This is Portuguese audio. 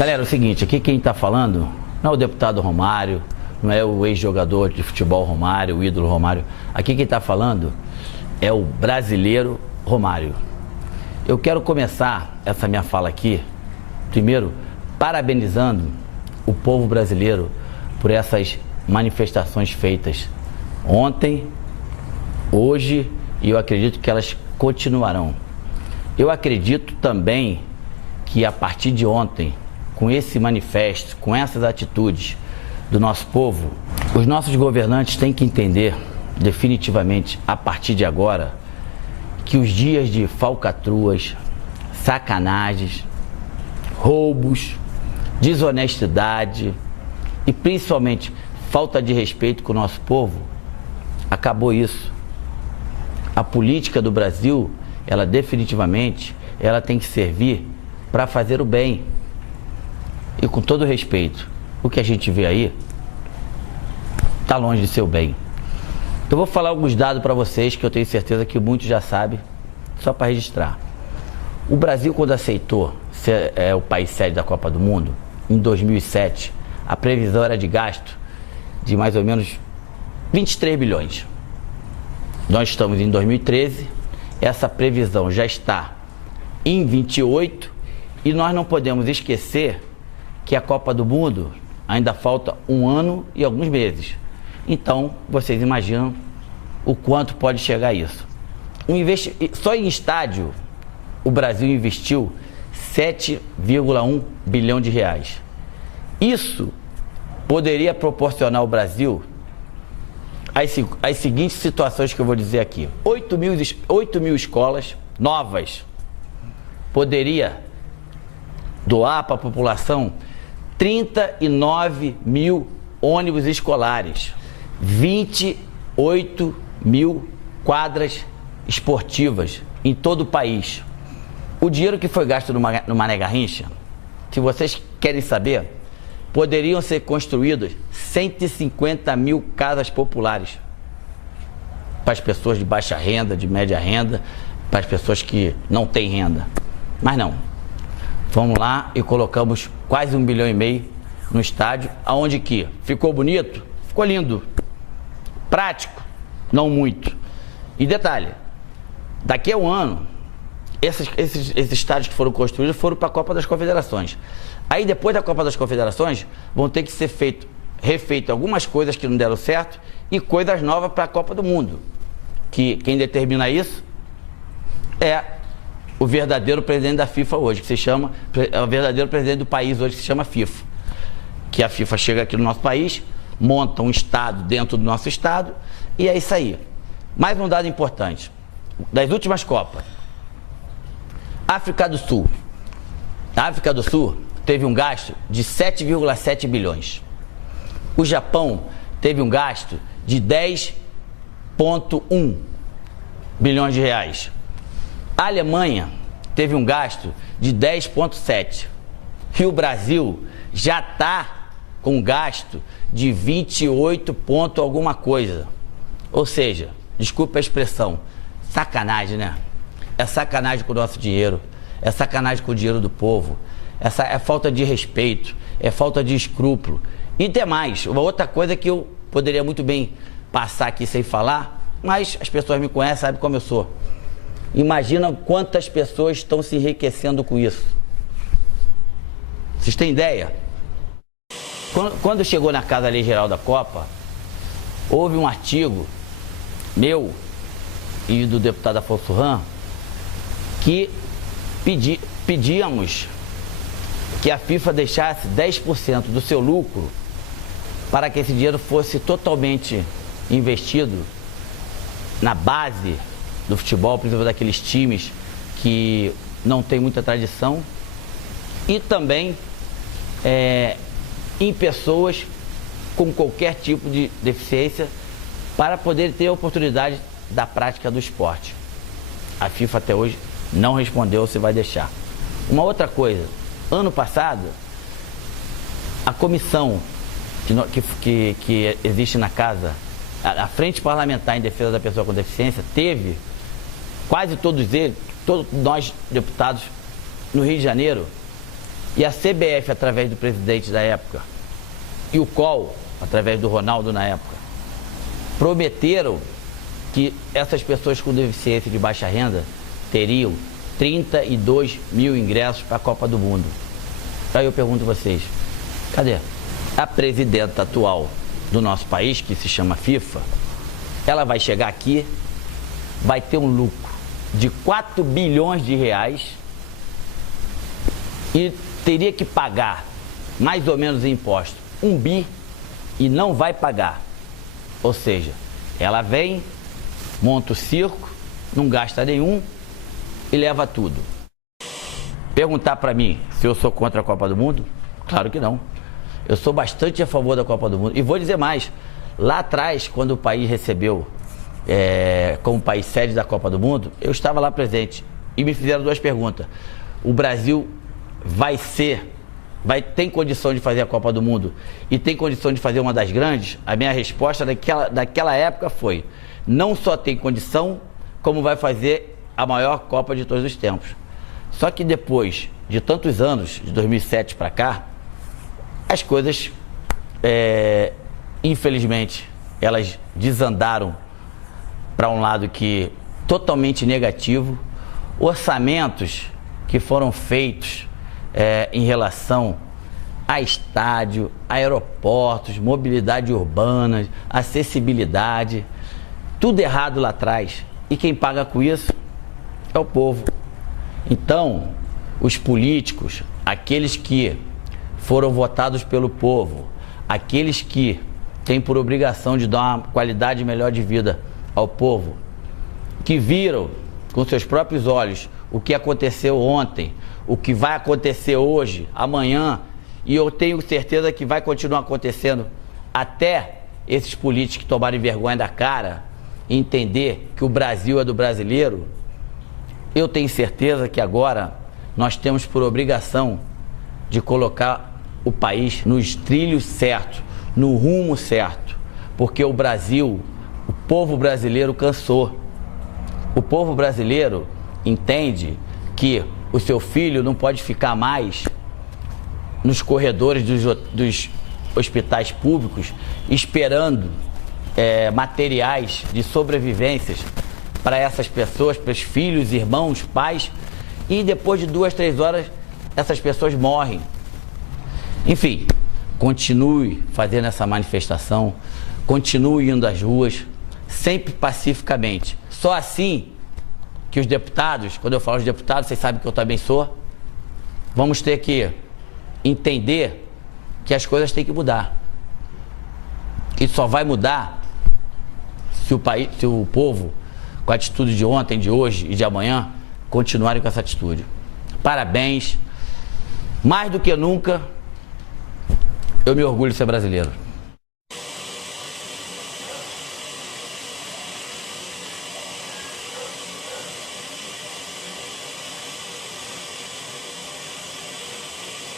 Galera, é o seguinte, aqui quem está falando não é o deputado Romário, não é o ex-jogador de futebol Romário, o ídolo Romário. Aqui quem está falando é o brasileiro Romário. Eu quero começar essa minha fala aqui, primeiro, parabenizando o povo brasileiro por essas manifestações feitas ontem, hoje, e eu acredito que elas continuarão. Eu acredito também que a partir de ontem, com esse manifesto, com essas atitudes do nosso povo, os nossos governantes têm que entender definitivamente, a partir de agora, que os dias de falcatruas, sacanagens, roubos, desonestidade e principalmente falta de respeito com o nosso povo, acabou isso. A política do Brasil, ela definitivamente, ela tem que servir para fazer o bem. E com todo respeito, o que a gente vê aí está longe de ser o bem. Eu vou falar alguns dados para vocês que eu tenho certeza que muitos já sabem, só para registrar. O Brasil, quando aceitou ser o país sede da Copa do Mundo, em 2007, a previsão era de gasto de mais ou menos 23 bilhões. Nós estamos em 2013, essa previsão já está em 28 e nós não podemos esquecer que a Copa do Mundo ainda falta 1 ano e alguns meses. Então, vocês imaginam o quanto pode chegar a isso. Só em estádio, o Brasil investiu 7,1 bilhão de reais. Isso poderia proporcionar ao Brasil as seguintes situações que eu vou dizer aqui. 8 mil escolas novas. Poderia doar para a população 39 mil ônibus escolares, 28 mil quadras esportivas em todo o país. O dinheiro que foi gasto no Mané Garrincha, se vocês querem saber, poderiam ser construídas 150 mil casas populares para as pessoas de baixa renda, de média renda, para as pessoas que não têm renda. Mas não. Vamos lá e colocamos quase 1,5 bilhão no estádio, aonde que ficou bonito, ficou lindo, prático, não muito. E detalhe, daqui a 1 ano, esses estádios que foram construídos foram para a Copa das Confederações. Aí depois da Copa das Confederações, vão ter que ser refeito algumas coisas que não deram certo e coisas novas para a Copa do Mundo. Que quem determina isso é o verdadeiro presidente da FIFA hoje, que se chama, é o verdadeiro presidente do país hoje, que se chama FIFA. Que a FIFA chega aqui no nosso país, monta um estado dentro do nosso estado e é isso aí. Mais um dado importante, das últimas Copas, África do Sul. A África do Sul teve um gasto de 7,7 bilhões. O Japão teve um gasto de 10,1 bilhões de reais. A Alemanha teve um gasto de 10,7. E o Brasil já está com um gasto de 28 ponto alguma coisa. Ou seja, desculpa a expressão, sacanagem, né? É sacanagem com o nosso dinheiro, é sacanagem com o dinheiro do povo, é falta de respeito, é falta de escrúpulo. E tem mais, uma outra coisa que eu poderia muito bem passar aqui sem falar, mas as pessoas me conhecem, sabem como eu sou. Imagina quantas pessoas estão se enriquecendo com isso. Vocês têm ideia? Quando chegou na Casa Lei Geral da Copa, houve um artigo meu e do deputado Afonso Ram que pedíamos que a FIFA deixasse 10% do seu lucro para que esse dinheiro fosse totalmente investido na base do futebol, principalmente daqueles times que não tem muita tradição, e também em pessoas com qualquer tipo de deficiência para poder ter a oportunidade da prática do esporte. A FIFA até hoje não respondeu se vai deixar. Uma outra coisa, ano passado, a comissão que existe na casa, a Frente Parlamentar em Defesa da Pessoa com Deficiência, teve quase todos nós deputados no Rio de Janeiro, E a CBF, através do presidente da época, e o COL, através do Ronaldo na época, prometeram que essas pessoas com deficiência de baixa renda teriam 32 mil ingressos para a Copa do Mundo. Aí eu pergunto a vocês, cadê? A presidenta atual do nosso país, que se chama FIFA, ela vai chegar aqui, vai ter um lucro de 4 bilhões de reais e teria que pagar mais ou menos em imposto 1 bi e não vai pagar. Ou seja, ela vem, monta o circo, não gasta nenhum e leva tudo. Perguntar para mim se eu sou contra a Copa do Mundo? Claro que não. Eu sou bastante a favor da Copa do Mundo. E vou dizer mais, lá atrás, quando o país recebeu como país sede da Copa do Mundo, eu estava lá presente e me fizeram 2 perguntas. O Brasil tem condição de fazer a Copa do Mundo e tem condição de fazer uma das grandes? A minha resposta daquela época foi: não só tem condição, como vai fazer a maior Copa de todos os tempos. Só que depois de tantos anos, de 2007 para cá, as coisas, infelizmente, elas desandaram para um lado que totalmente negativo. Orçamentos que foram feitos em relação a estádio, aeroportos, mobilidade urbana, acessibilidade, tudo errado lá atrás. E quem paga com isso é o povo. Então, os políticos, aqueles que foram votados pelo povo, aqueles que têm por obrigação de dar uma qualidade melhor de vida ao povo, que viram com seus próprios olhos o que aconteceu ontem, o que vai acontecer hoje, amanhã, e eu tenho certeza que vai continuar acontecendo até esses políticos tomarem vergonha da cara e entender que o Brasil é do brasileiro. Eu tenho certeza que agora nós temos por obrigação de colocar o país nos trilhos certos, no rumo certo, porque o Brasil, o povo brasileiro cansou. O povo brasileiro entende que o seu filho não pode ficar mais nos corredores dos hospitais públicos esperando materiais de sobrevivências para essas pessoas, para os filhos, irmãos, pais, e depois de 2, 3 horas essas pessoas morrem. Enfim, continue fazendo essa manifestação, continue indo às ruas, sempre pacificamente. Só assim que os deputados, quando eu falo de deputados, vocês sabem que eu também sou, vamos ter que entender que as coisas têm que mudar. E só vai mudar se o povo, com a atitude de ontem, de hoje e de amanhã, continuarem com essa atitude. Parabéns. Mais do que nunca, eu me orgulho de ser brasileiro.